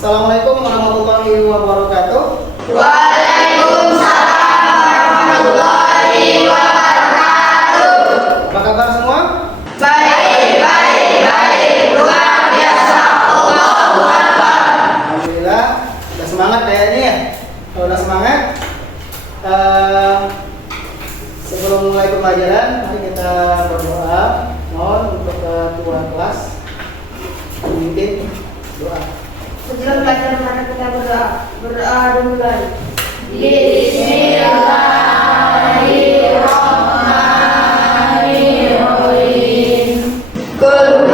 Assalamualaikum warahmatullahi wabarakatuh. Waalaikumsalam warahmatullahi wabarakatuh. Apa kabar semua? Baik, luar biasa. Allahu Akbar. Alhamdulillah, udah semangat kayaknya ya. Kalau udah semangat, sebelum mulai pembelajaran, mari kita berdoa. Mohon untuk ketua kelas memimpin doa. Sebelum belajar mari kita berdoa dulu guys. Bismillahirrahmanirrahim. Qul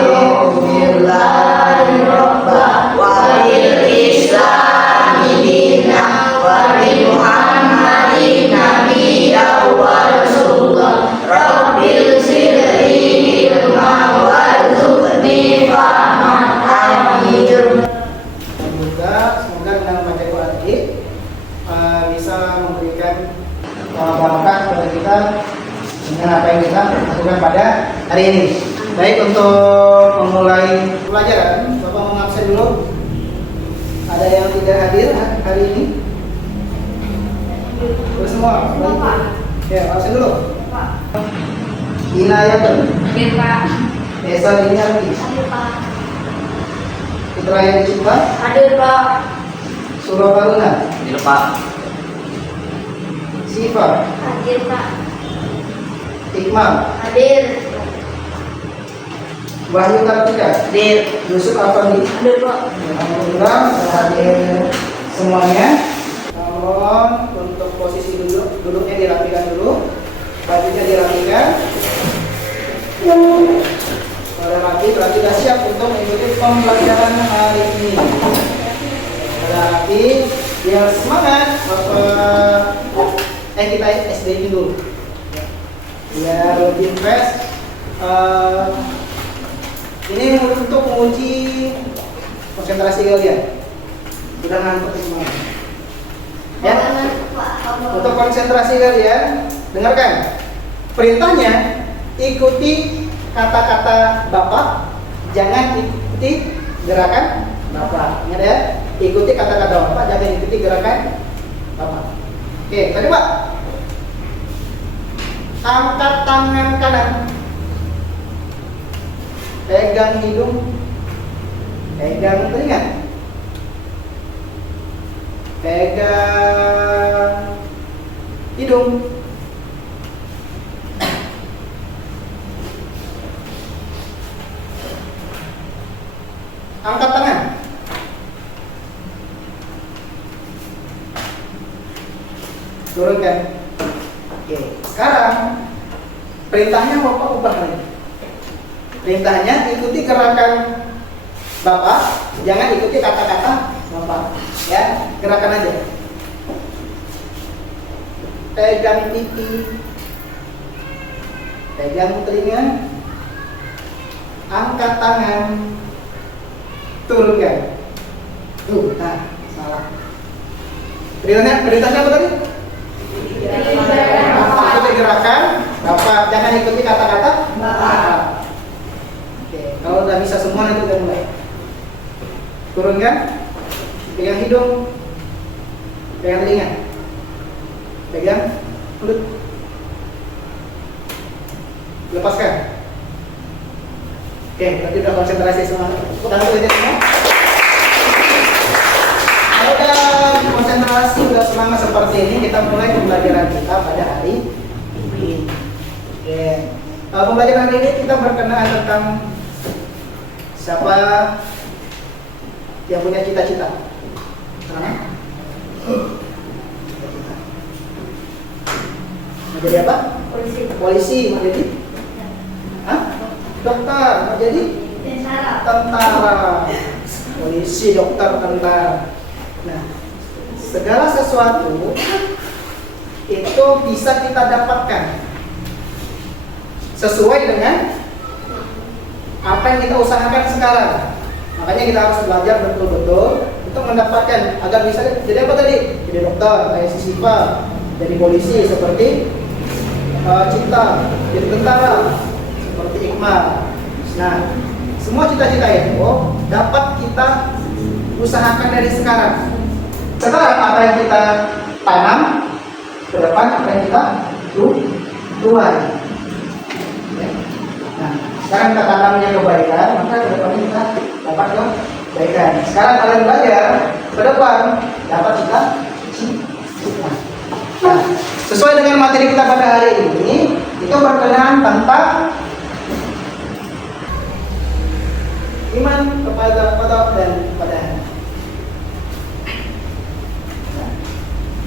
billahi rabba wa bil islami dina wa bi muhammadin nabiyya wa rasulullah rabbil zidni ilma warzuqni fahman. Amin. Semoga dengan membaca Quran ini bisa memberikan barokah kepada kita dengan apa yang kita lakukan pada hari ini. Baik, untuk memulai pelajaran, Bapak mau ngabsen dulu. Ada yang tidak hadir hari ini? Terus semua? Ya, absen dulu. Inayatun. Hadir Pak. Esa Linyarti. Hadir Pak. Fitraya Disuba. Hadir Pak. Surabaruna. Hadir Pak. Sifa. Hadir Pak. Hikmah. Hadir. Wahyu Kartika. Hadir. Yusuf Afandi. Hadir Pak. Alhamdulillah hadir semuanya. Mohon untuk posisi duduknya dirapikan dulu, bajunya dirapikan. Kalau rapi berarti sudah siap untuk mengikuti pembelajaran hari ini. Ada rapi, biar semangat. Kita SD dulu. Biar lebih fresh. Ini untuk menguji konsentrasi kalian. Sudah ngantuk semua. Ya. Untuk konsentrasi kalian, dengarkan. Perintahnya ikuti kata-kata Bapak, jangan ikuti gerakan Bapak. Ingat ya, ikuti kata-kata Bapak, jangan ikuti gerakan Bapak. Oke, tadi Pak. Angkat tangan kanan. Pegang hidung, pegang telinga, pegang hidung, angkat tangan, turunkan. Oke, sekarang perintahnya Bapak ubah lagi. Perintahnya ikuti gerakan Bapak, jangan ikuti kata-kata Bapak. Ya, gerakan aja. Pegang pipi, pegang telinga, angkat tangan, turunkan. Tuh, nah, salah. Perintahnya apa tadi? Ikuti gerakan Bapak, jangan ikuti kata-kata Bapak. Oke, kalau udah bisa semua nanti kita mulai. Turunkan, pegang hidung, pegang telinga, pegang mulut, lepaskan. Oke, berarti udah konsentrasi semua. Tangan dulu semua. Kalau udah konsentrasi, udah semangat seperti ini, kita mulai pembelajaran kita pada hari ini. Oke, pembelajaran hari ini kita berkenaan tentang siapa yang punya cita-cita? Cita-cita. Mau jadi apa? Polisi. Polisi. Mau jadi? Hah? Dokter. Mau jadi? Tentara. Polisi, dokter, tentara. Nah, segala sesuatu itu bisa kita dapatkan sesuai dengan apa yang kita usahakan sekarang. Makanya kita harus belajar betul-betul untuk mendapatkan agar bisa jadi apa tadi? Jadi dokter, kayak si Siva, jadi polisi seperti Cinta, jadi tentara seperti Iqmal. Nah, semua cita-cita itu dapat kita usahakan dari sekarang. Sekarang apa yang kita tanam, ke depan apa yang kita tuai. Ya. Nah, sekarang kita tanamnya kebaikan, maka ke depannya kita dapat kebaikan. Sekarang kalian belajar, ke depan dapat kita cita. Nah, sesuai dengan materi kita pada hari ini, itu berkenaan tentang iman kepada qada dan qadar. Nah,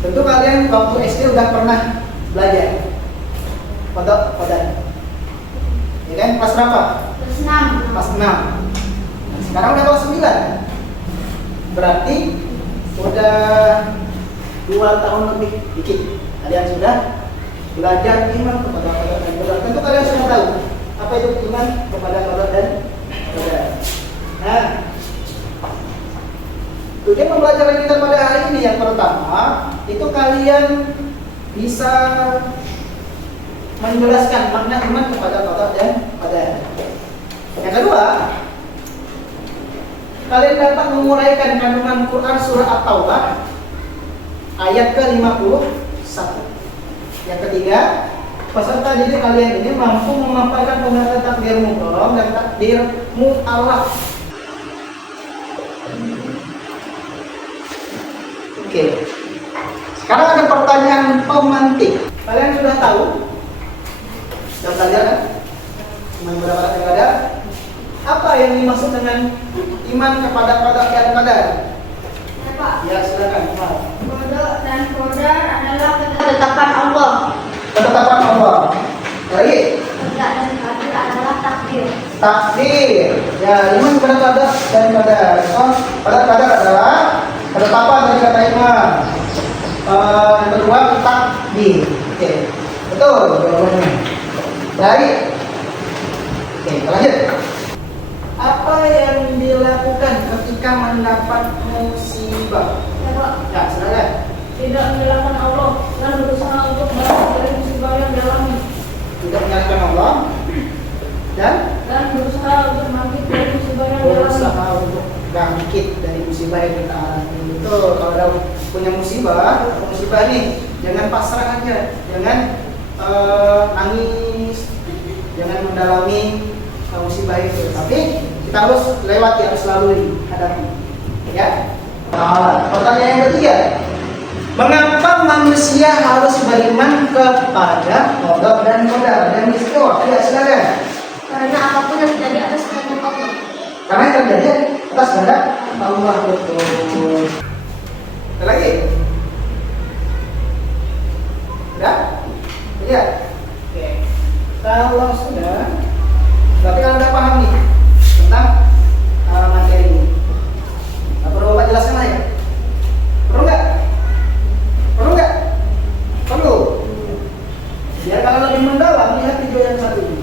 tentu kalian waktu SD udah pernah belajar qada qadar. Ya kan? Kelas berapa? Kelas 6. Kelas 6. Nah, sekarang udah kelas 9. Berarti udah 2 tahun lebih dikit. Kalian sudah belajar iman kepada qada dan qadar. Tentu kalian sudah tahu apa itu iman kepada qada dan qadar. Nah, tujuan pembelajaran kita pada hari ini yang pertama itu kalian bisa menjelaskan makna iman kepada qada dan qadar. Yang kedua, kalian dapat menguraikan kandungan Quran surah At-Taubah ayat ke-51. Yang ketiga, peserta didik kalian ini mampu memaparkan pengertian takdir muqarrab dan takdir mu'allaf. Oke. Sekarang ada pertanyaan pemantik. Kalian sudah tahu? Sudah belajar kan? Iman kepada qada dan qadar. Apa yang dimaksud dengan iman kepada qada dan qadar? Ya, Pak. Ya, silakan. Qada dan qadar adalah ketetapan Allah. Ketetapan Allah. Baik. Qada dan qadar adalah takdir. Takdir. Ya, iman kepada qada dan qadar. Qadar adalah ketetapan dari kata iman. Yang kedua takdir. Oke. Betul jawabannya. Baik. Oke, kita lanjut. Apa yang dilakukan ketika mendapat musibah? Ya, Pak. Ya, silakan. Tidak menyalahkan Allah dan berusaha untuk bangkit dari musibah yang dialami. Tidak menyalahkan Allah dan Berusaha untuk bangkit dari musibah yang dialami. berusaha untuk bangkit dari musibah yang kita alami. Itu kalau ada punya musibah nih jangan pasrah aja, jangan nangis, jangan mendalami musibah itu, tapi kita harus lewati, harus lalui, hadapi. Ya. Pertanyaan yang ketiga, mengapa manusia harus beriman kepada qada dan qadar dan istiwa? Ya, silakan. Karena apapun yang terjadi atas kehendak Allah. Karena yang terjadi atas kehendak Allah, betul. Ada lagi? Sudah? Iya. Oke. Kalau sudah, berarti kalian udah paham nih tentang materi ini. Nggak perlu Bapak jelaskan lagi? Perlu nggak? Perlu nggak? Perlu. Biar kalian lebih mendalam, lihat video yang satu ini.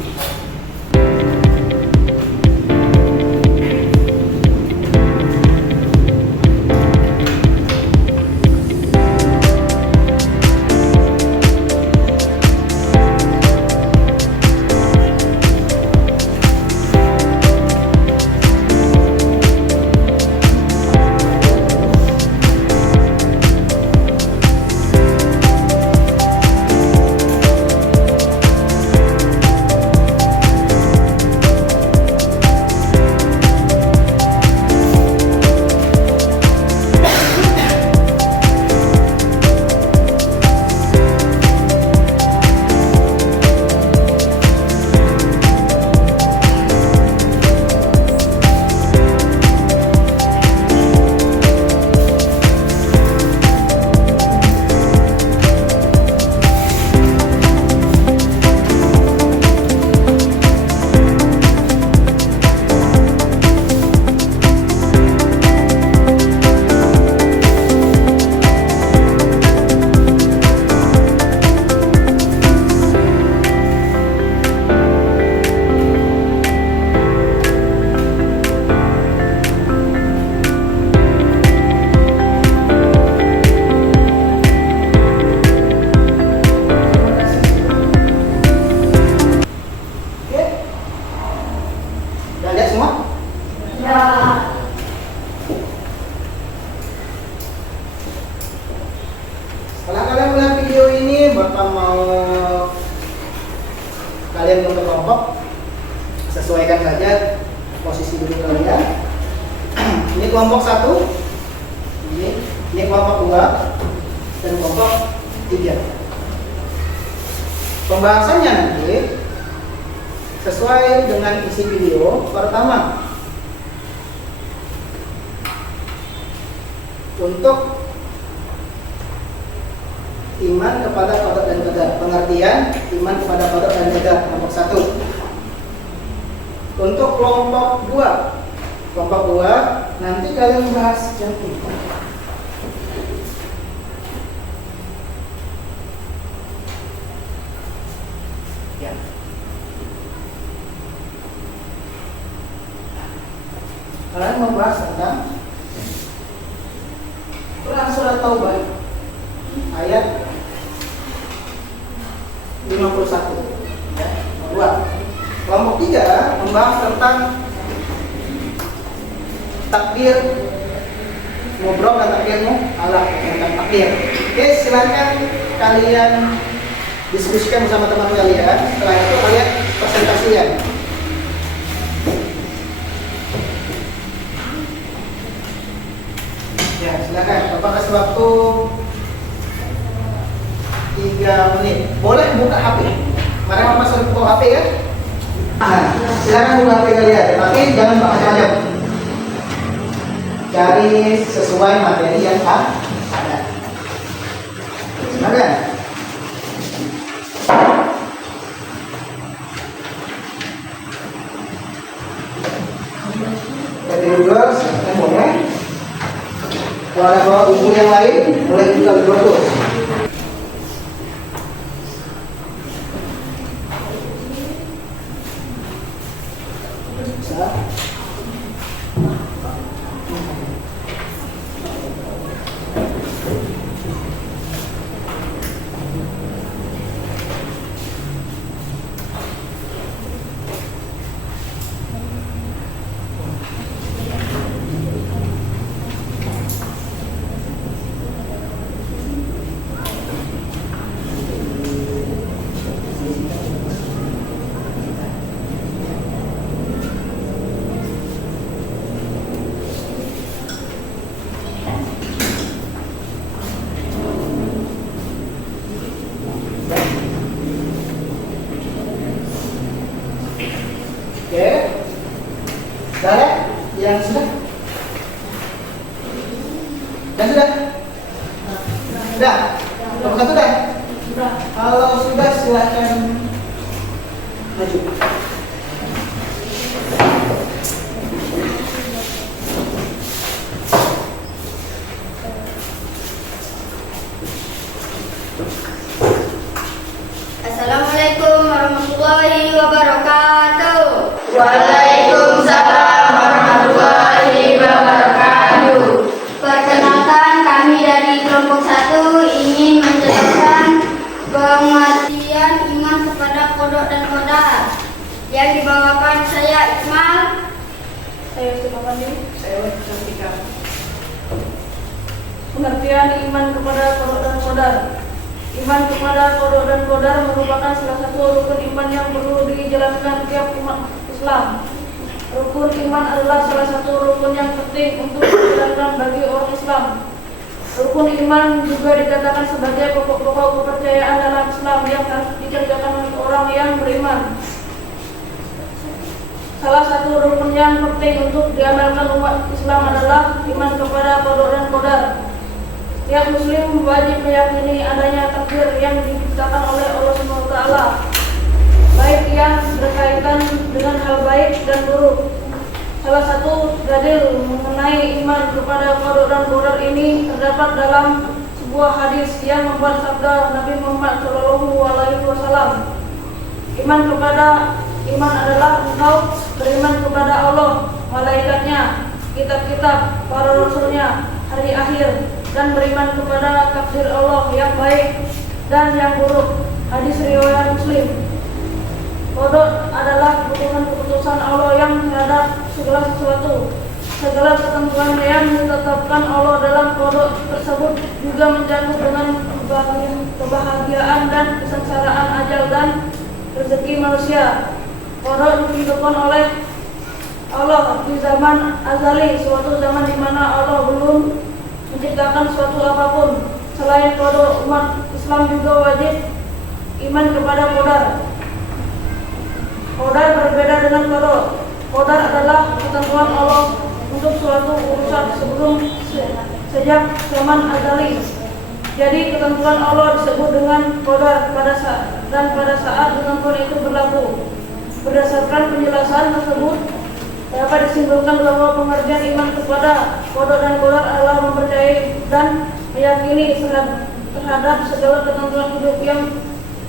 sesuaikan saja posisi duduk kalian. Ini kelompok 1, ini kelompok 2, dan kelompok 3. Pembahasannya nanti sesuai dengan isi video. Pertama, untuk iman kepada qada dan qadar, pengertian iman kepada qada dan qadar, kelompok 1. Untuk kelompok 2 nanti kalian bahas yang ini. Ya. Kalian membahas tentang Quran surat Taubah ayat 51. Ya, kedua. Kelompok 3 membahas tentang takdir ngobrol dan takdirmu Allah tentang takdir. Oke, silakan kalian diskusikan bersama teman kalian. Setelah itu kalian presentasikan. Ya, silakan. Bapak kasih waktu 3 menit. Boleh buka HP. Mari Bapak suruh buka HP ya. Nah, silakan buka HP kalian. Tapi jangan macam-macam. Cari sesuai materi yang ada. Silakan. Jadi dua, silakan boleh. Kalau ada bawa buku yang lain, boleh juga berdua tuh. Bisa. Oke, sudah yang sudah? Dan sudah? Sudah? Nomor 1 sudah? Sudah. Kalau sudah silakan maju. Assalamualaikum warahmatullahi wabarakatuh. Waalaikumsalam warahmatullahi wabarakatuh. Perkenalkan, kami dari kelompok 1 ingin menjelaskan pengertian iman kepada qada dan qadar yang dibawakan saya Iqmal. Saya silakan ini. Saya cantikan. Pengertian iman kepada qada dan qadar. Iman kepada qada dan qadar merupakan salah satu rukun iman yang perlu dijalankan tiap umat Islam. Rukun iman adalah salah satu rukun yang penting untuk dijalankan bagi orang Islam. Rukun iman juga dikatakan sebagai pokok-pokok kepercayaan dalam Islam yang harus dikerjakan oleh orang yang beriman. Salah satu rukun yang penting untuk diamalkan umat Islam adalah iman kepada qada dan qadar. Tiap muslim wajib meyakini adanya takdir yang diciptakan oleh Allah SWT, baik yang berkaitan dengan hal baik dan buruk. Salah satu dalil mengenai iman kepada qada dan qadar ini terdapat dalam sebuah hadis yang membuat sabda Nabi Muhammad SAW. Iman adalah engkau beriman kepada Allah, malaikatnya, kitab-kitab, para rasulnya, hari akhir, dan beriman kepada takdir Allah yang baik dan yang buruk. Hadis riwayat Muslim. Qada adalah keputusan Allah yang terhadap segala sesuatu. Segala ketentuan yang ditetapkan Allah dalam qada tersebut juga mencakup dengan kebahagiaan dan kesengsaraan ajal dan rezeki manusia. Kodok ditentukan oleh Allah di zaman azali, suatu zaman di mana Allah belum menciptakan suatu apapun. Selain kodok, umat Islam juga wajib iman kepada qadar. Qadar berbeda dengan kodok. Qadar adalah ketentuan Allah untuk suatu urusan sejak zaman azali. Jadi ketentuan Allah disebut dengan qadar pada saat ketentuan itu berlaku. Berdasarkan penjelasan tersebut dapat disimpulkan bahwa pengertian iman kepada qada dan qadar adalah mempercayai dan meyakini terhadap segala ketentuan hidup yang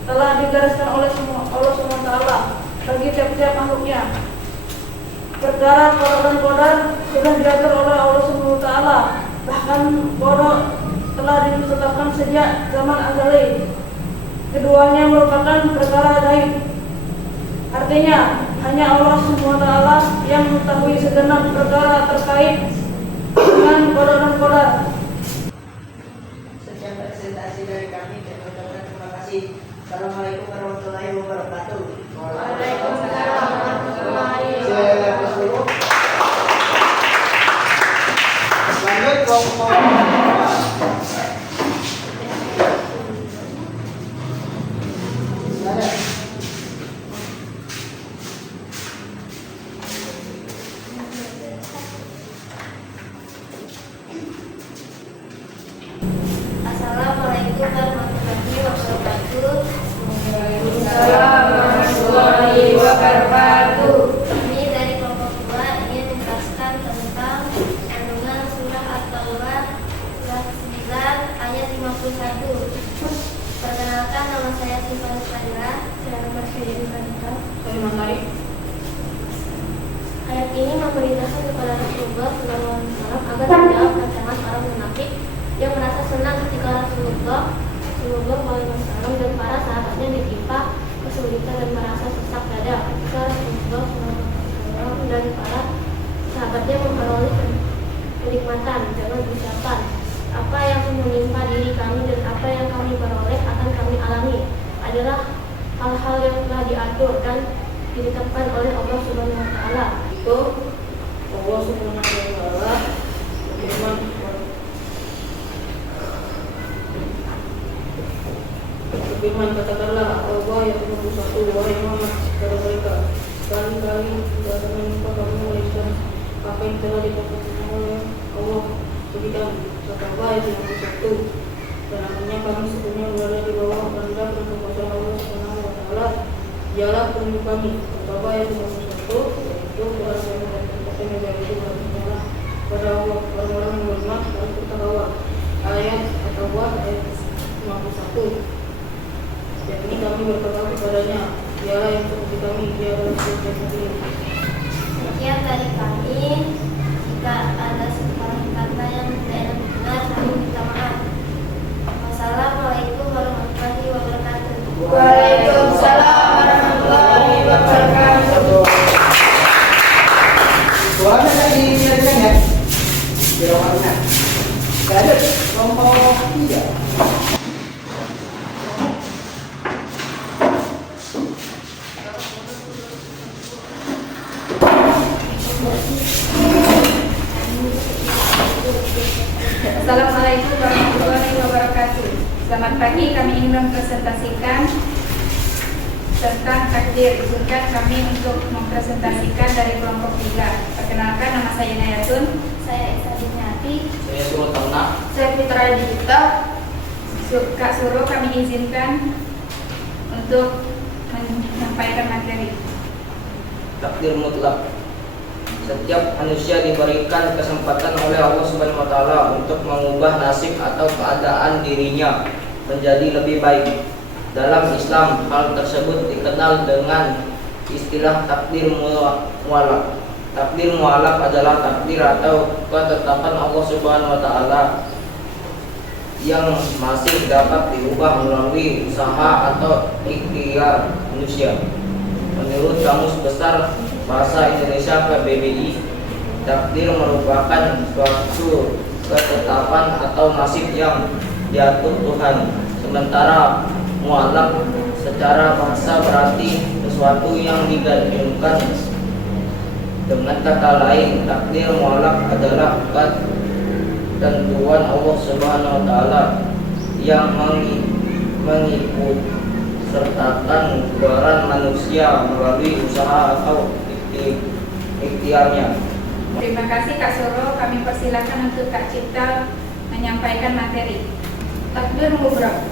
telah digariskan oleh Allah SWT bagi tiap-tiap makhluknya. Perkara qada dan qadar sudah diatur oleh Allah SWT, bahkan qada telah ditetapkan sejak zaman azali. Keduanya merupakan perkara gaib. Artinya hanya Allah SWT yang mengetahui segenap perkara terkait dengan qada dan qadar. Sekian presentasi dari kami. Terima kasih. Assalamualaikum warahmatullahi wabarakatuh. Waalaikumsalam warahmatullahi wabarakatuh. Lanjut kelompok. Assalamualaikum warahmatullahi wabarakatuh. Waalaikumsalam warahmatullahi wabarakatuh. Kami dari kelompok 2 ingin menjelaskan tentang kandungan surah At-Taubah surat 9 ayat 51. Perkenalkan, nama saya Syifa Nursanira. Saya nomor 7. Ayat ini memerintahkan kepada Rasulullah SAW agar menjawab rancangan orang munafik yang merasa senang ketika Rasulullah SAW dan para sahabatnya ditimpa kesulitan dan merasa sesak dada. Ketika Rasulullah SAW dan para sahabatnya memperoleh kenikmatan dengan ucapan, apa yang menimpa diri kami dan apa yang kami peroleh akan kami alami adalah hal-hal yang telah diatur dan ditetapkan oleh Allah Subhanahu wa taala. Itu Allah Subhanahu wa taala berfirman, katakanlah Allah yang nomor 1, wahai Muhammad, kepada mereka, sekali-kali tidak akan menimpa kamu melainkan apa yang telah ditetapkan oleh Allah bagi kami. Katakanlah yang nomor 1, dan akhirnya kami sepenuhnya berada di bawah kehendak dan kekuasaan Allah Subhanahu wa taala. Dialah petunjuk kami. Katakanlah yang nomor 1, yaitu Tuhan yang menetapkan negara itu berjalan pada Allah, orang-orang yang beriman dan bertakwa. Ayat At-Taubah ayat 51. Dan ini kami berkata kepadanya, dialah yang seperti kami, dia adalah seperti kami. Sekian dari kami. Jika ada sepatah kata yang tidak benar, kami minta maaf. Wassalamualaikum warahmatullahi wabarakatuh. Waalaikumsalam warahmatullahi wabarakatuh. Suaranya tadi dinyatakan ya? Di rumahnya. Gak ada kelompok 3. Assalamualaikum warahmatullahi wabarakatuh. Selamat pagi, kami ingin mempresentasikan tentang takdir. Izinkan kami untuk mempresentasikan dari kelompok 3. Perkenalkan, nama saya Nayatun. Saya Esa Dinati. Saya Suruh Tauna. Saya Fitra Dita. Kak Suruh, kami izinkan untuk menyampaikan materi. Takdir mutlak. Setiap manusia diberikan kesempatan oleh Allah Subhanahu wa taala untuk mengubah nasib atau keadaan dirinya menjadi lebih baik. Dalam Islam, hal tersebut dikenal dengan istilah takdir mu'allaq. Takdir mu'allaq adalah takdir atau ketetapan Allah Subhanahu wa taala yang masih dapat diubah melalui usaha atau ikhtiar manusia. Menurut Kamus Besar Bahasa Indonesia KBBI, takdir merupakan suatu ketetapan atau nasib yang diatur Tuhan. Sementara mu'allaq secara bahasa berarti sesuatu yang digantungkan. Dengan kata lain, takdir mu'allaq adalah ketentuan Allah Subhanahu wa taala yang mengikut sertakan keluaran manusia melalui usaha atau ikhtiarnya. Terima kasih Kak Soro, kami persilakan untuk Kak Cipta menyampaikan materi. Takdir mubrah.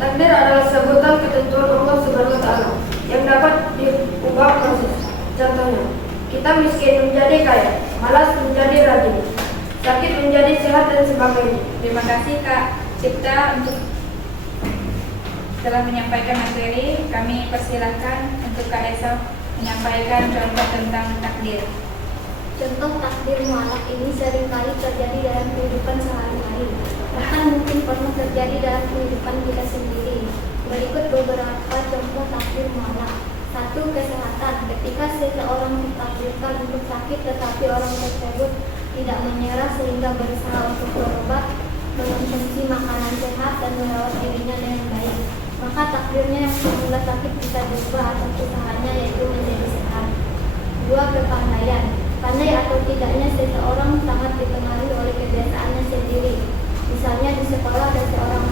Takdir adalah sebutan ketentuan Allah Subhanahu wa taala yang dapat diubah proses. Contohnya, kita miskin menjadi kaya, malas menjadi rajin, sakit menjadi sehat dan sebagainya. Terima kasih Kak Cipta untuk telah menyampaikan materi. Kami persilakan untuk Kak Esa menyampaikan contoh tentang takdir. Contoh takdir mu'allaq ini seringkali terjadi dalam kehidupan sehari-hari. Bahkan mungkin pernah terjadi dalam kehidupan kita sendiri. Berikut beberapa contoh takdir mu'allaq. 1. Kesehatan. Ketika seseorang ditakdirkan untuk sakit tetapi orang tersebut tidak menyerah sehingga berusaha untuk berobat, mengonsumsi makanan sehat dan merawat dirinya dengan baik, maka takdirnya yang semula sakit bisa berubah atas usahanya yaitu menjadi sehat. 2. Kepandaian. Pandai atau tidaknya seseorang sangat dipengaruhi oleh kebiasaannya sendiri. Misalnya di sekolah ada seorang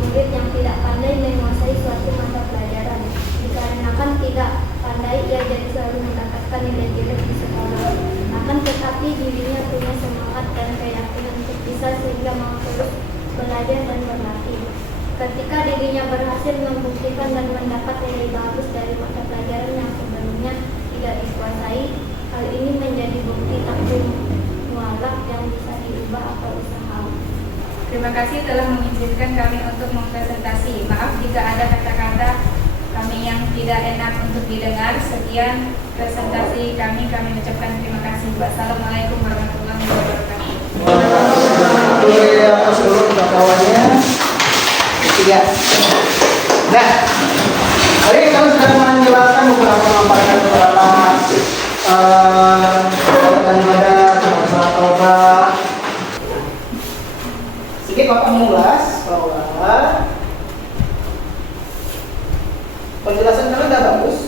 murid yang tidak pandai menguasai suatu mata pelajaran. Dikarenakan tidak pandai, ia jadi selalu mendapatkan nilai jelek di sekolah. Akan tetapi dirinya punya semangat dan keyakinan untuk bisa sehingga mau terus belajar dan berlatih. Ketika dirinya berhasil membuktikan dan mendapat nilai bagus dari mata pelajaran yang sebelumnya tidak dikuasai, hal ini menjadi bukti takdir mu'allaq yang bisa diubah atau usaha. Terima kasih telah mengizinkan kami untuk mempresentasi. Maaf jika ada kata-kata kami yang tidak enak untuk didengar. Sekian presentasi kami ucapkan terima kasih. Wassalamualaikum warahmatullahi wabarakatuh. Atas seluruh kawannya. 3. Nah, hari ini kami sudah menjelaskan beberapa catatan pada masalah tobat. Sedikit Bapak mengulas bahwa penjelasan kalian sudah bagus.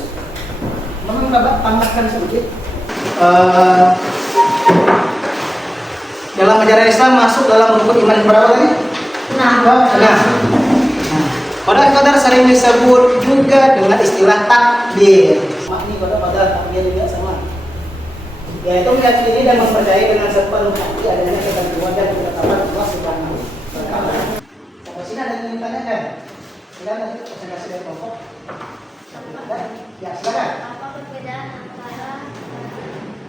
Memang Bapak tambahkan sedikit. Dalam ajaran Islam masuk dalam rukun iman berapa tadi? Nah. Qadar sering disebut juga dengan istilah takdir. Makni qadar takdir juga sama. Yaitu meyakini dan mempercayai dengan sepenuh hati adanya ketentuan dan ketetapan Allah Subhanahu wa taala. Sampai sini ada yang ingin ditanyakan? Silakan nanti presentasi dari kelompok. Ya, silakan. Apa perbedaan antara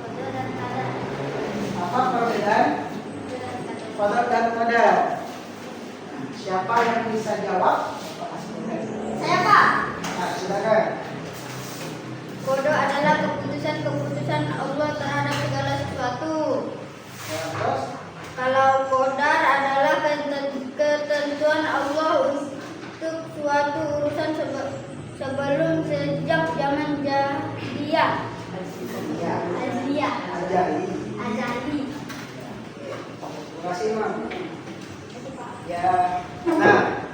qadar dan qadar? Apa perbedaan qadar dan qadar? Siapa yang bisa jawab? Saya Pak. Nah, silakan. Qada adalah keputusan Allah terhadap segala sesuatu. Terus, Kalau qadar adalah ketentuan Allah untuk suatu urusan sebelum sejak zaman jahiliyah. ya, Azliyah. ajari. Azali. Terima kasih, Mam. Ya, nah,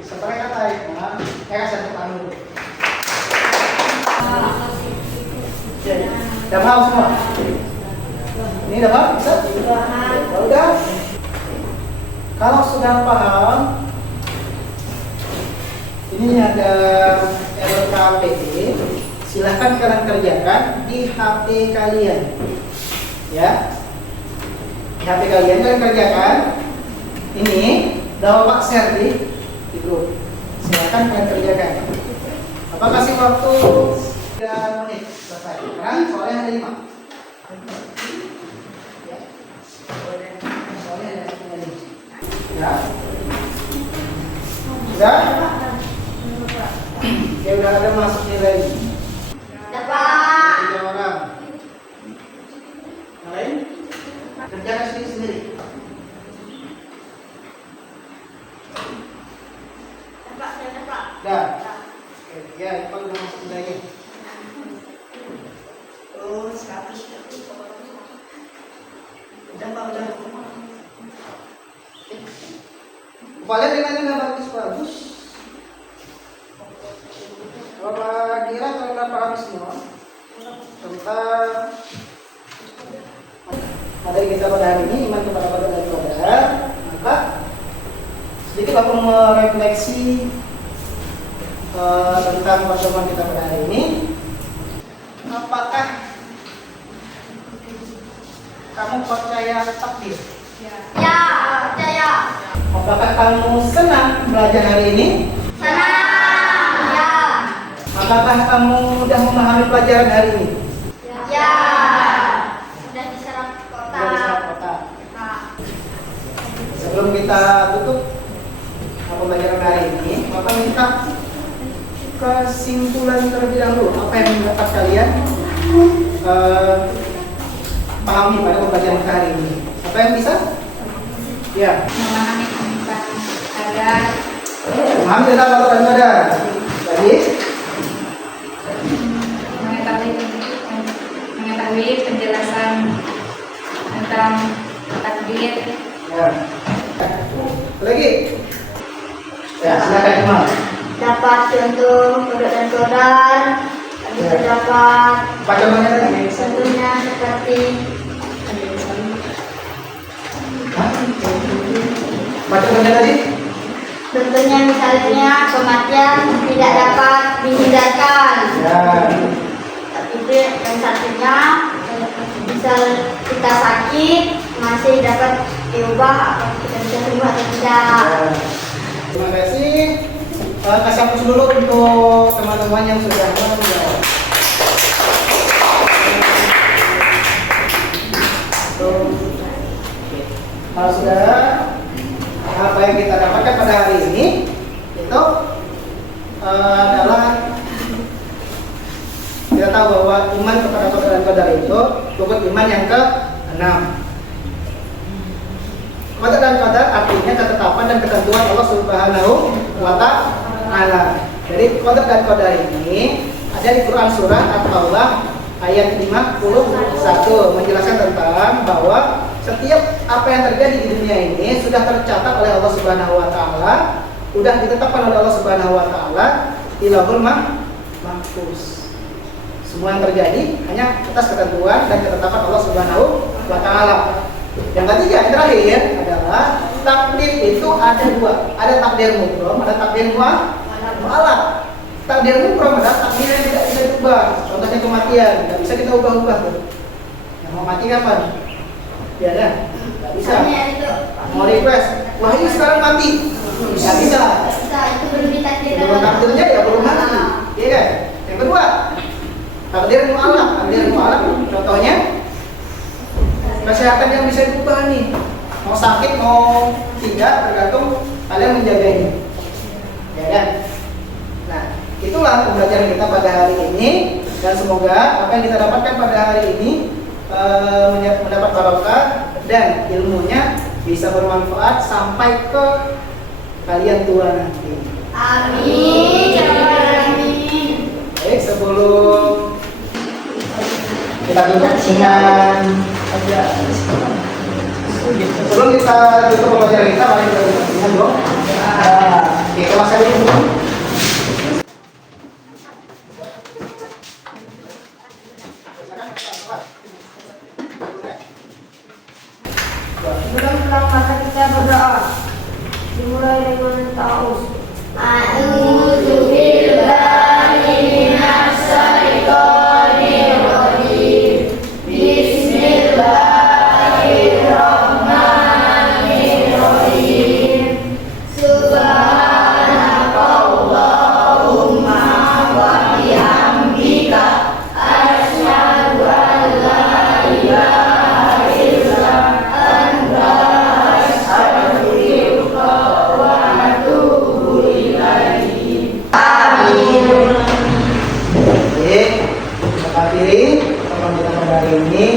setelah kata Imam, saya kasih tepuk tangan dulu. Udah paham semua? Ini udah paham? Bisa? Udah. Kalau sudah paham, ini ada LKPD. Silahkan kalian kerjakan di HP kalian. Ya, di HP kalian kerjakan. Ini udah Bapak share di grup. Silahkan kalian kerjakan. Bapak kasih waktu 3 menit selesai. Karena soalnya ada 5. Ya. Soalnya ada 5. Ya. Sudah? Ya udah ada masuk nilai. Dapat. 3 orang. Yang lain? Kerjakan sendiri. Dah. Oke, ya, Pak udah masuk nilainya. Oh, 100. Udah, Pak, udah. Kalian nilainya bagus. Bapak kira kalau pahami semua tentang materi kita pada hari ini, iman kepada qadar dan qadar. Maka sedikit aku merefleksi tentang pertemuan kita pada hari ini. Apakah kamu percaya takdir? Ya, percaya. Apakah kamu senang belajar hari ini? Senang. Ya. Apakah kamu mudah memahami pelajaran hari ini? Ya. Sudah diserap Sudah diserap kotak. kotak. Sebelum kita tutup pembelajaran hari ini, Bapak minta kesimpulan terlebih dahulu. Apa yang dapat kalian pahami pada pembelajaran hari ini? Apa yang bisa? Ya. Memahami tentang qadar, Pahami tentang qadar dan qadar. Jadi, mengetahui penjelasan tentang takdir, ya. Lagi. Ya, silakan Iman. Dapat contoh qadar dan qadar. Bisa dapat Apa contohnya tadi? contohnya seperti Apa contohnya tadi? contohnya misalnya kematian tidak dapat dihindarkan. Ya. Itu yang satunya bisa kita sakit masih dapat diubah atau kita bisa sembuh atau tidak. Terima kasih. Kasih hapus dulu untuk teman-teman yang sudah menjawab. Kalau saudara, apa yang kita dapatkan pada hari ini itu adalah kita tahu bahwa iman kepada qadar dan qadar itu rukun iman yang ke-6. Qadar dan qadar artinya ketetapan dan ketentuan Allah Subhanahu wa Ta'ala. Jadi qadar dan qadar ini ada di Quran surah At-Taubah ayat 51 menjelaskan tentang bahwa setiap apa yang terjadi di dunia ini sudah tercatat oleh Allah Subhanahu wa Ta'ala, sudah ditetapkan oleh Allah Subhanahu wa Ta'ala di Lauhul Mahfuz. Semua yang terjadi hanya atas ketentuan dan ketetapan Allah Subhanahu wa Ta'ala. Yang ketiga, yang terakhir adalah takdir itu ada dua. Ada takdir mubrom, ada takdir mu'alaq. Takdir mubrom adalah takdir yang tidak bisa diubah. Contohnya kematian, tidak bisa kita ubah-ubah tuh. Yang mau mati kapan? Ya dah, tidak bisa. Mau request, wahyu sekarang mati, tidak bisa. Itu belum ditakdirkan. Belum takdirnya ya belum mati, iya kan? Yang kedua, takdir mu'alaq. Takdir mu'alaq, contohnya kesehatan yang bisa diubah nih, mau sakit mau tidak tergantung kalian menjaganya, ya kan? Nah, itulah pembelajaran kita pada hari ini dan semoga apa yang kita dapatkan pada hari ini mendapat barokah dan ilmunya bisa bermanfaat sampai ke kalian tua nanti. Amin. Amin. Baik, sebelum kita tutup dengan sebelum kita tutup pembelajaran kita, mari kita tutup dengan doa. Oke, kelas saya dulu. Mudah-mudahan masa kita berdoa. Dimulai dengan taus. A'udzu billahi minasy syaithanir rajim. Bismillahirrahmanirrahim. Subhanakallahumma wa bihamdika asyhadu an la ilaha illa anta astaghfiruka wa atubu ilaik. Amin. Oke, kita akhiri pertemuan kita pada hari ini.